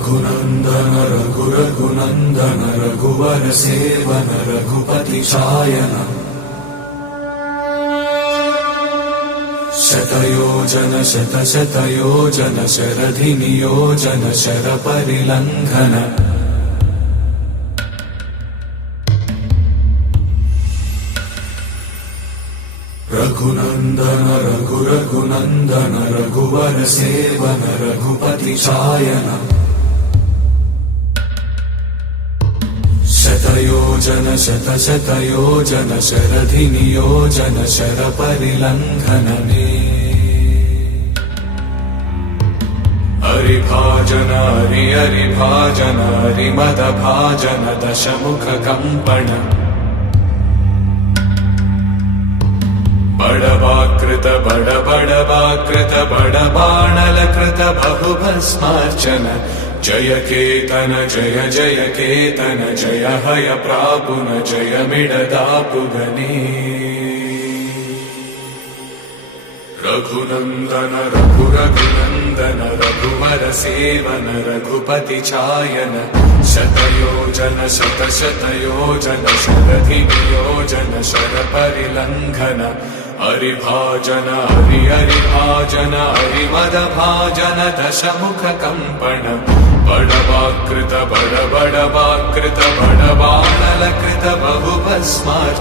रघुनन्दन रघुरघुनन्दन रघुवर seven Raghupati चायन शतयोजन शतशतयोजन शरधि नियोजन शरपरिलङ्घन रघुनन्दन रघुरघुनन्दन रघुवर seven Raghupati चायन शतयोजन शतशतयोजन शरधि नियोजन शरपरिलङ्घनने हरिभाजन हरिभाजन हरिमदभाजन दशमुख कंपन बड़वाकृत बड़वाकृत बड़बाणलकृत बहुभस्मार्चन जय केतन जय जय केतन जय हय प्रापुन जय मिडदापुगने रघुनन्दन रघुरघुनन्दन रघुवर सेवन रघुपति चायन शतयोजन शतशतयोजन शरधि नियोजन शरपरिलङ्घन हरिभाजन हरिभाजन हरिमदभाजन दशमुख कंपन बड़वाकृत बड़वाकृत बड़बाणलकृत बहुभस्मार्चन